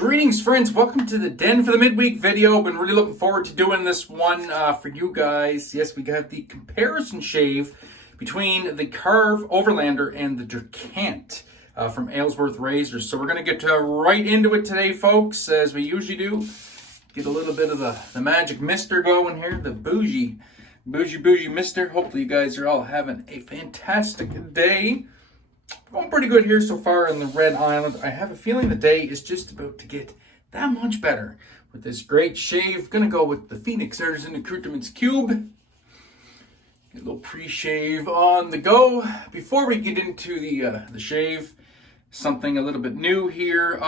Greetings, friends. Welcome to the Den for the midweek video. Been really looking forward to doing this one for you guys. Yes, we got the comparison shave between the Karve Overlander and the Drakant from Aylsworth razors. So we're going to get right into it today, folks, as we usually do. Get a little bit of the magic mister going here, the bougie mister. Hopefully you guys are all having a fantastic day. Going pretty good here so far in the Red Island. I have a feeling the day is just about to get that much better with this great shave. Gonna go with the Phoenix Artisan Accoutrements Cube. Get a little pre-shave on the go. Before we get into the shave, something a little bit new here.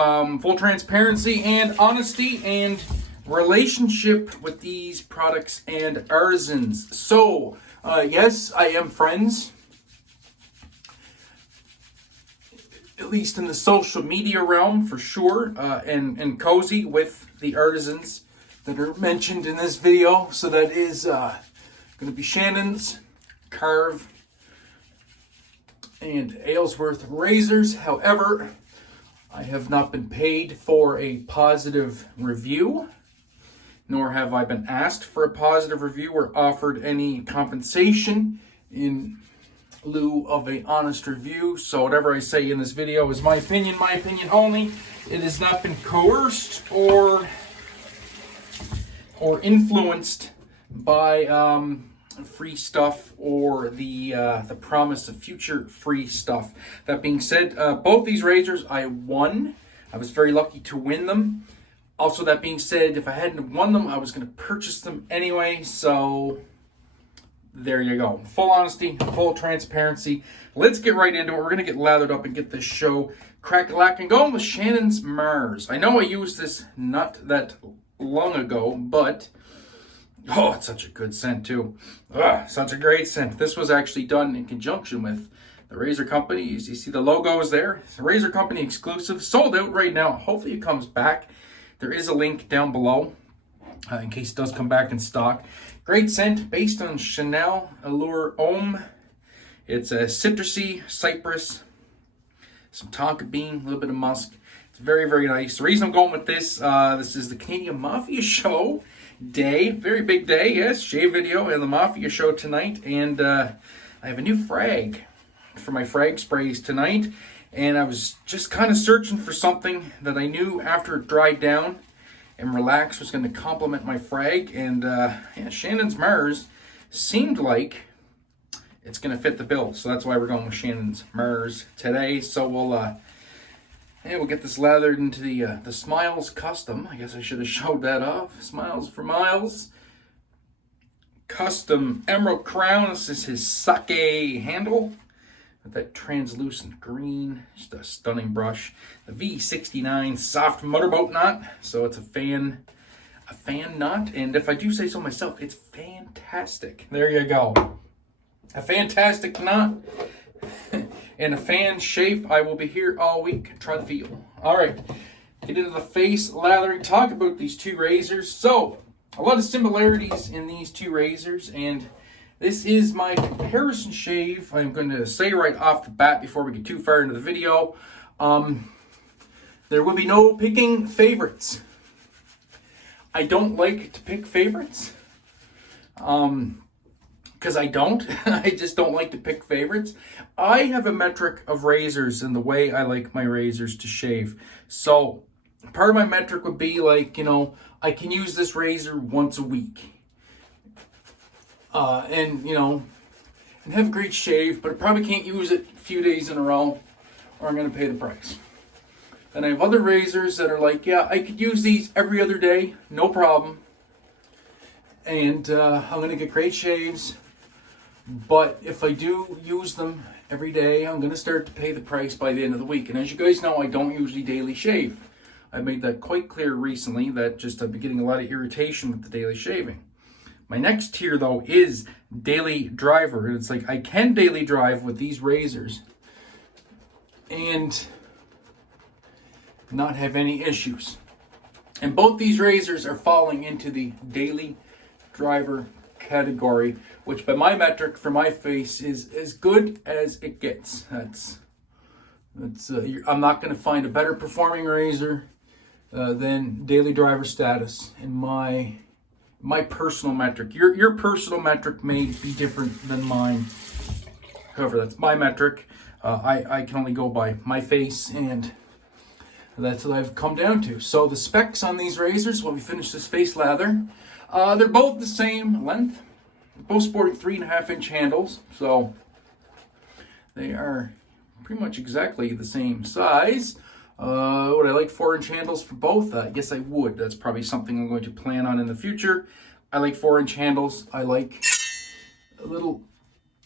Full transparency and honesty and relationship with these products and artisans. So, yes, I am friends, at least in the social media realm for sure, and cozy with the artisans that are mentioned in this video. So that is going to be Shannon's, Karve, and Aylsworth razors. However, I have not been paid for a positive review, nor have I been asked for a positive review or offered any compensation in lieu of an honest review. So whatever I say in this video is my opinion only. It has not been coerced or influenced by free stuff or the promise of future free stuff. That being said, both these razors I won. I was very lucky to win them. Also, that being said, if I hadn't won them, I was going to purchase them anyway. So there you go. Full honesty, full transparency. Let's get right into it. We're going to get lathered up and get this show crack-a-lacking. Going with Shannon's Mars. I know I used this not that long ago, but oh, it's such a good scent too. Such a great scent. This was actually done in conjunction with the Razor Company. You see the logo is there. It's a Razor Company exclusive. Sold out right now. Hopefully it comes back. There is a link down below in case it does come back in stock. Great scent based on Chanel Allure Homme. It's a citrusy, cypress, some tonka bean, a little bit of musk. It's very, very nice. The reason I'm going with this, this is the CanadianMafia Show day. Very big day, yes. Shave video and the Mafia Show tonight. And I have a new frag for my frag sprays tonight. And I was just kind of searching for something that I knew after it dried down and relax was going to complement my frag, and yeah, Shannon's Mars seemed like it's going to fit the bill, so that's why we're going with Shannon's Mars today. So we'll get this lathered into the Smiles Custom. I guess I should have showed that off. Smiles for Miles Custom Emerald Crown. This is his sake handle with that translucent green, just a stunning brush. The V69 soft motorboat knot, so it's a fan knot, and if I do say so myself, it's fantastic. There you go. A fantastic knot and a fan shape. I will be here all week. Try the feel. All right, get into the face lathering. Talk about these two razors. So, a lot of similarities in these two razors, and this is my comparison shave. I'm going to say right off the bat before we get too far into the video, there will be no picking favorites. I don't like to pick favorites because I don't. I just don't like to pick favorites. I have a metric of razors and the way I like my razors to shave. So part of my metric would be like, you know, I can use this razor once a week. And have a great shave, but I probably can't use it a few days in a row or I'm going to pay the price. And I have other razors that are like, yeah, I could use these every other day, no problem. And I'm going to get great shaves. But if I do use them every day, I'm going to start to pay the price by the end of the week. And as you guys know, I don't usually daily shave. I made that quite clear recently that just I've been getting a lot of irritation with the daily shaving. My next tier, though, is daily driver. And it's like I can daily drive with these razors and not have any issues. And both these razors are falling into the daily driver category, which by my metric for my face is as good as it gets. I'm not going to find a better performing razor than daily driver status in my personal metric. Your personal metric may be different than mine. However, that's my metric. I can only go by my face, and that's what I've come down to. So the specs on these razors, when we finish this face lather, they're both the same length. Both sporting 3.5-inch handles, so they are pretty much exactly the same size. Would I like 4-inch handles for both? Yes, I would. That's probably something I'm going to plan on in the future. I like 4-inch handles. I like a little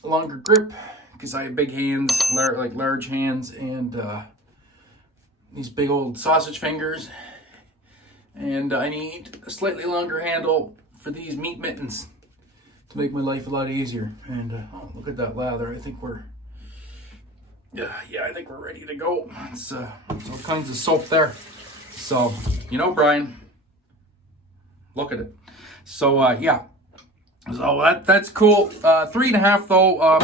longer grip because I have big hands, like large hands, and these big old sausage fingers. And I need a slightly longer handle for these meat mittens to make my life a lot easier. And oh, look at that lather. I think we're I think we're ready to go. It's all kinds of soap there. So, Brian, look at it. So, yeah. So that's cool. 3.5 though.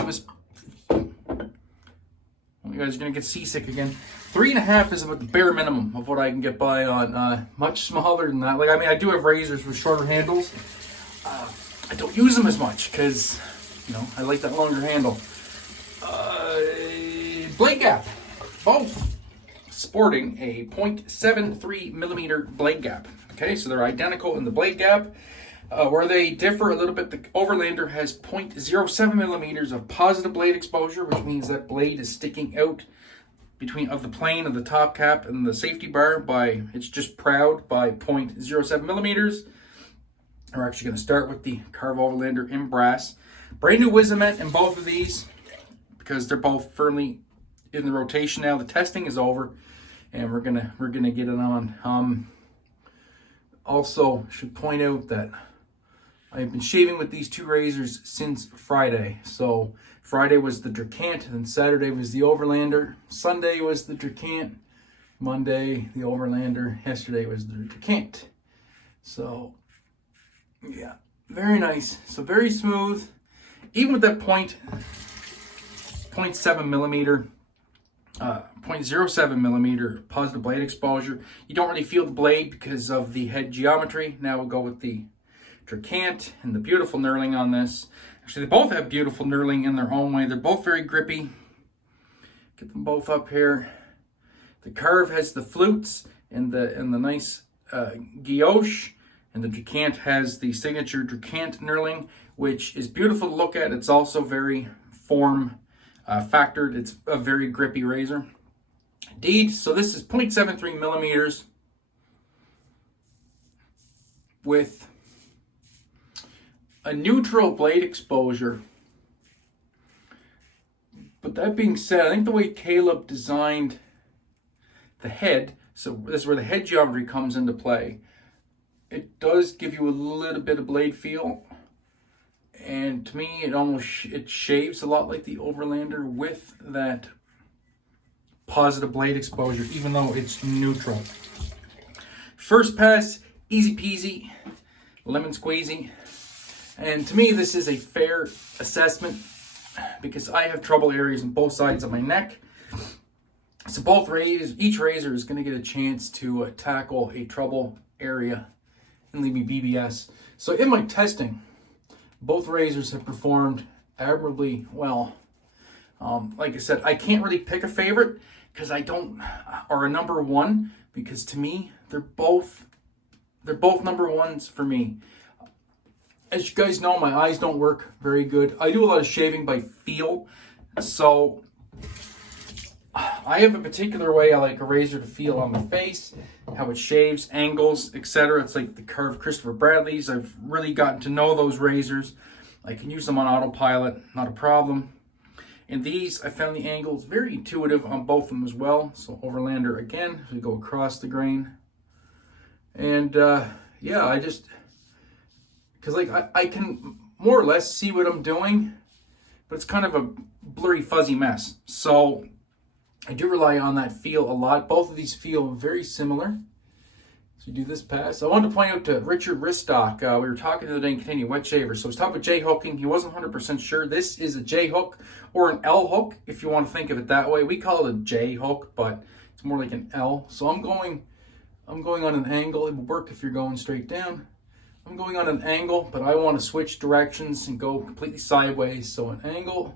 You guys are gonna get seasick again. 3.5 is about the bare minimum of what I can get by on. Much smaller than that. Like, I mean, I do have razors with shorter handles. I don't use them as much because, I like that longer handle. Blade gap, both sporting a 0.73 millimeter blade gap. Okay, so they're identical in the blade gap. Where they differ a little bit, the Overlander has 0.07 millimeters of positive blade exposure, which means that blade is sticking out of the plane of the top cap and the safety bar it's just proud by 0.07 millimeters. We're actually going to start with the Karve Overlander in brass. Brand new Wizamet in both of these because they're both firmly in the rotation now. The testing is over, and we're gonna get it on. Also, should point out that I've been shaving with these two razors since Friday. So Friday was the Drakant, and Saturday was the Overlander. Sunday was the Drakant. Monday the Overlander. Yesterday was the Drakant. So yeah, very nice. So very smooth. Even with that 0.7 millimeter, 0.07 millimeter positive blade exposure, you don't really feel the blade because of the head geometry. Now we'll go with the Drakant and the beautiful knurling on this. Actually, they both have beautiful knurling in their own way. They're both very grippy. Get them both up here. The Karve has the flutes and the nice guilloche, and the Drakant has the signature Drakant knurling, which is beautiful to look at. It's also very form factored. It's a very grippy razor. Indeed, so this is 0.73 millimeters with a neutral blade exposure. But that being said, I think the way Caleb designed the head, so this is where the head geometry comes into play, it does give you a little bit of blade feel. And to me, it shaves a lot like the Overlander with that positive blade exposure, even though it's neutral. First pass, easy peasy, lemon squeezy. And to me, this is a fair assessment because I have trouble areas on both sides of my neck. So each razor is going to get a chance to tackle a trouble area and leave me BBS. So in my testing, both razors have performed admirably well. Like I said, I can't really pick a favorite because or a number one, because to me, they're both number ones for me. As you guys know, my eyes don't work very good. I do a lot of shaving by feel, so I have a particular way I like a razor to feel on my face, how it shaves, angles, etc. It's like the Karve Christopher Bradley's. I've really gotten to know those razors. I can use them on autopilot, not a problem. And these, I found the angles very intuitive on both of them as well. So Overlander again, we go across the grain. And yeah, because I can more or less see what I'm doing, but it's kind of a blurry, fuzzy mess. So I do rely on that feel a lot. Both of these feel very similar. So we do this pass. I wanted to point out to Richard Ristock, we were talking the other day in Canadian Wet Shaver. So I was talking about J-hooking. He wasn't 100% sure. This is a J-hook or an L-hook, if you want to think of it that way. We call it a J-hook, but it's more like an L. So I'm going I'm going on an angle. It will work if you're going straight down. I'm going on an angle, but I want to switch directions and go completely sideways. So an angle.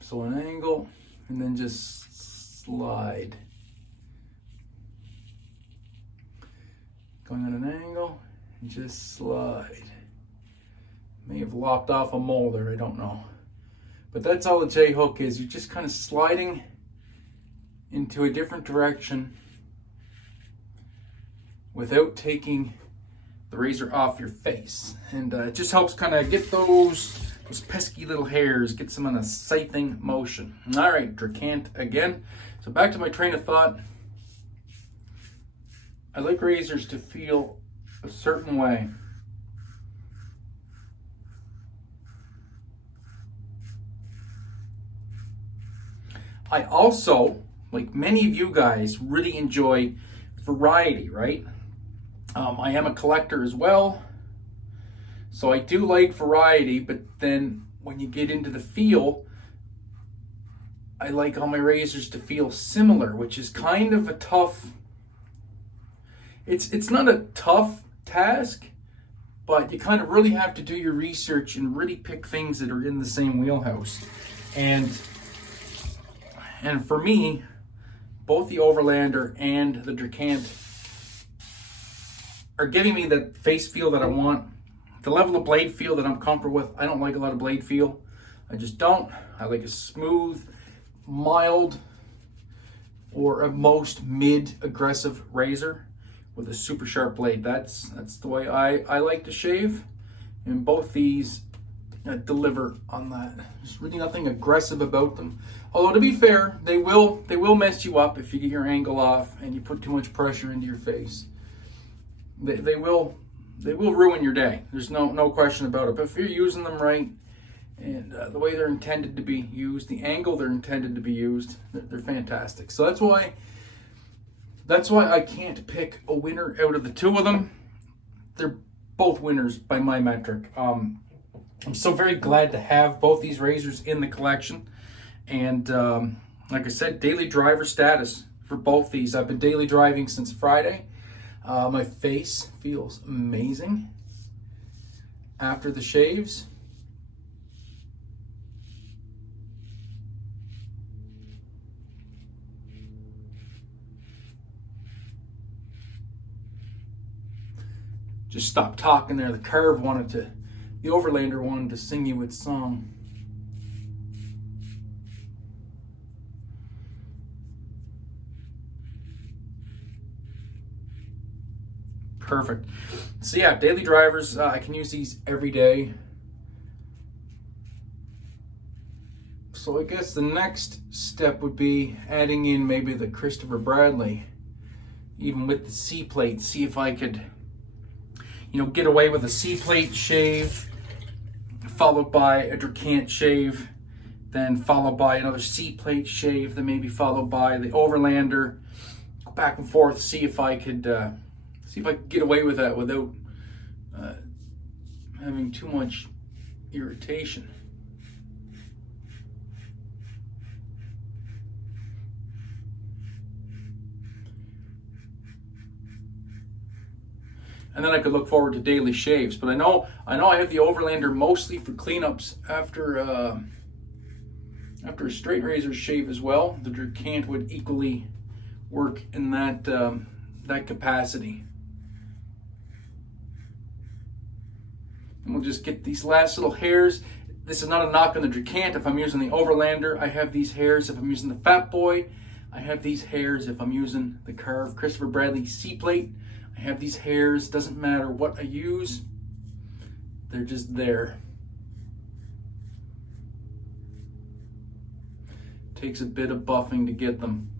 So an angle, and then just slide. Going on an angle, and just slide. May have lopped off a molder, I don't know. But that's all the J-hook is. You're just kind of sliding into a different direction without taking the razor off your face. And it just helps kind of get those pesky little hairs, gets them in a scything motion. All right, Drakant again. So back to my train of thought. I like razors to feel a certain way. I also, like many of you guys, really enjoy variety, right? I am a collector as well. So I do like variety, but then when you get into the feel, I like all my razors to feel similar, which is kind of a tough, it's not a tough task, but you kind of really have to do your research and really pick things that are in the same wheelhouse. And for me, both the Overlander and the Drakant are giving me the face feel that I want. The level of blade feel that I'm comfortable with. I don't like a lot of blade feel. I just don't. I like a smooth, mild, or at most mid-aggressive razor with a super sharp blade. That's the way I like to shave. And both these deliver on that. There's really nothing aggressive about them. Although to be fair, they will mess you up if you get your angle off and you put too much pressure into your face. They will ruin your day. There's no question about it. But if you're using them right and the way they're intended to be used, the angle they're intended to be used, they're fantastic. So that's why I can't pick a winner out of the two of them. They're both winners by my metric. I'm so very glad to have both these razors in the collection. And like I said, daily driver status for both these. I've been daily driving since Friday. My face feels amazing after the shaves. Just stop talking there. The Overlander wanted to sing you its song. Perfect. So yeah, daily drivers, I can use these every day. So I guess the next step would be adding in maybe the Christopher Bradley, even with the C-plate, see if I could, get away with a C-plate shave, followed by a Drakant shave, then followed by another C-plate shave, then maybe followed by the Overlander, go back and forth, see if I could get away with that without having too much irritation. And then I could look forward to daily shaves. But I know I have the Overlander mostly for cleanups after a straight razor shave as well. The Drakant would equally work in that capacity. And we'll just get these last little hairs. This is not a knock on the Drakant. If I'm using the Overlander, I have these hairs. If I'm using the Fat Boy, I have these hairs. If I'm using the Karve Christopher Bradley C-plate, I have these hairs. Doesn't matter what I use. They're just there. Takes a bit of buffing to get them.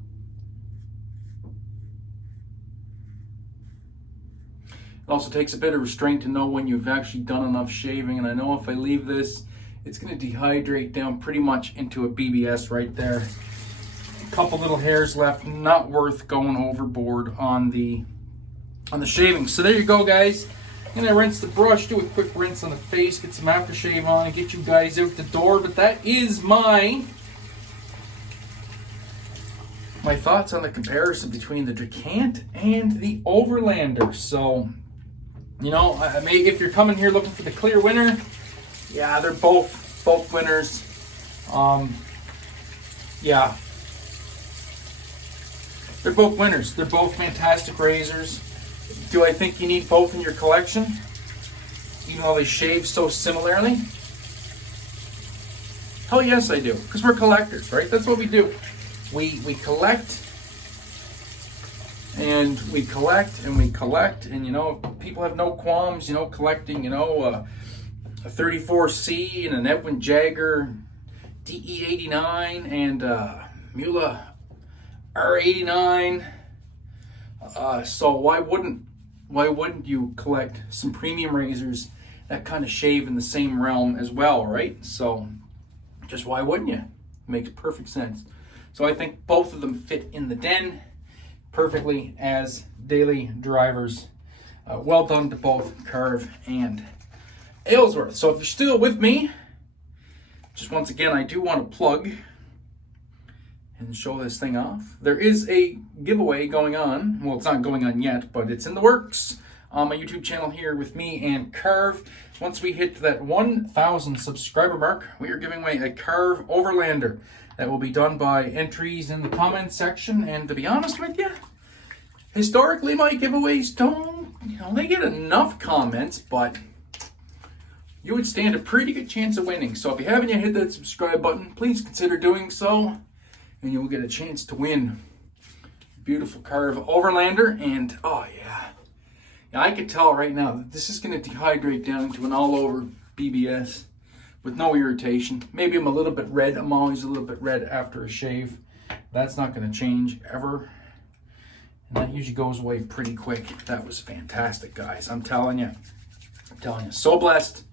It also takes a bit of restraint to know when you've actually done enough shaving. And I know if I leave this, it's going to dehydrate down pretty much into a BBS right there. A couple little hairs left, not worth going overboard on the shaving. So there you go, guys. I'm going to rinse the brush, do a quick rinse on the face, get some aftershave on, and get you guys out the door. But that is my my thoughts on the comparison between the Drakant and the Overlander. So, you know, if you're coming here looking for the clear winner, yeah, they're both winners. Yeah, they're both winners. They're both fantastic razors. Do I think you need both in your collection, even though they shave so similarly? Hell yes, I do, because we're collectors, right? That's what we do. We collect, and we collect, and we collect, and you know, people have no qualms, you know, collecting, you know, a 34C and an Edwin Jagger DE89 and Mula R89. So why wouldn't you collect some premium razors that kind of shave in the same realm as well, right? So just why wouldn't you? Makes perfect sense. So I think both of them fit in the den perfectly as daily drivers. Well done to both Karve and Aylsworth. So if you're still with me, just once again, I do want to plug and show this thing off. There is a giveaway going on. Well, it's not going on yet, but it's in the works on my YouTube channel here with me and Karve. Once we hit that 1,000 subscriber mark, we are giving away a Karve Overlander. That will be done by entries in the comment section. And to be honest with you, historically my giveaways don't, you know, they get enough comments, but you would stand a pretty good chance of winning. So if you haven't yet hit that subscribe button, please consider doing so, and you will get a chance to win beautiful Karve Overlander. And oh yeah, I can tell right now that this is going to dehydrate down into an all-over BBS with no irritation. Maybe I'm a little bit red. I'm always a little bit red after a shave. That's not going to change ever. And that usually goes away pretty quick. That was fantastic, guys. I'm telling you. So blessed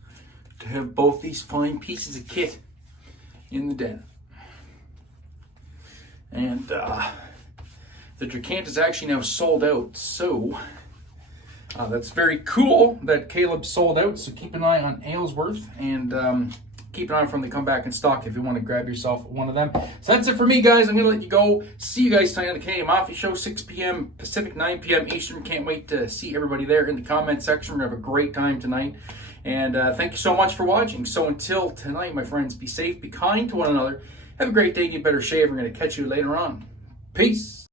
to have both these fine pieces of kit in the den. And the Drakant is actually now sold out. So that's very cool that Caleb sold out. So keep an eye on Aylsworth and keep an eye on them to come back in stock if you want to grab yourself one of them. So that's it for me, guys. I'm going to let you go. See you guys tonight on the Canadian Mafia Show, 6 p.m. Pacific, 9 p.m. Eastern. Can't wait to see everybody there in the comment section. We're going to have a great time tonight. And thank you so much for watching. So until tonight, my friends, be safe, be kind to one another. Have a great day, get better shave. We're going to catch you later on. Peace.